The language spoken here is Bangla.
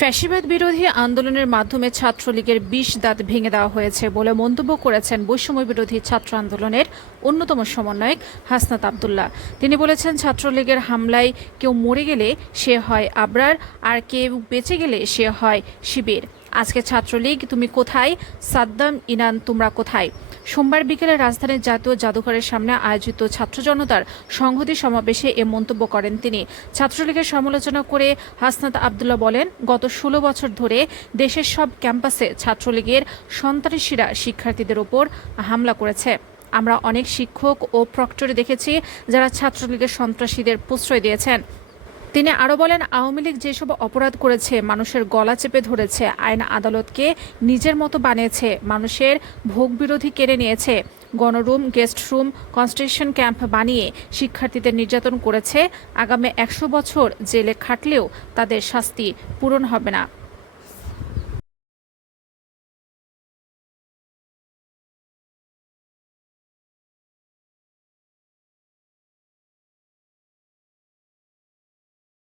ফ্যাসিবাদ বিরোধী আন্দোলনের মাধ্যমে ছাত্রলীগের বিষ দাঁত ভেঙে দেওয়া হয়েছে বলে মন্তব্য করেছেন বৈষম্য বিরোধী ছাত্র আন্দোলনের অন্যতম সমন্বয়ক হাসনাত আবদুল্লাহ। তিনি বলেছেন, ছাত্রলীগের হামলায় কেউ মরে গেলে সে হয় আবরার, আর কেউ বেঁচে গেলে সে হয় শিবির। আজকে ছাত্রলীগ, তুমি কোথায়? সাদ্দাম, ইনান, তোমরা কোথায়? সোমবার বিকেলে রাজধানীর জাতীয় জাদুঘরের সামনে আয়োজিত ছাত্র জনতার সংহতি সমাবেশে এ মন্তব্য করেন তিনি। ছাত্রলীগের সমালোচনা করে হাসনাত আবদুল্লাহ বলেন, গত ষোলো বছর ধরে দেশের সব ক্যাম্পাসে ছাত্রলীগের সন্ত্রাসীরা শিক্ষার্থীদের ওপর হামলা করেছে। আমরা অনেক শিক্ষক ও প্রক্টরে দেখেছি যারা ছাত্রলীগের সন্ত্রাসীদের প্রশ্রয় দিয়েছেন। তিনি আরও বলেন, আওয়ামী লীগ যেসব অপরাধ করেছে, মানুষের গলা চেপে ধরেছে, আইন আদালতকে নিজের মতো বানিয়েছে, মানুষের ভোগ বিরোধী কেড়ে নিয়েছে, গণরুম, গেস্ট রুম কনস্টিটিউশন ক্যাম্প বানিয়ে শিক্ষার্থীদের নির্যাতন করেছে, আগামী একশো বছর জেলে খাটলেও তাদের শাস্তি পূরণ হবে না।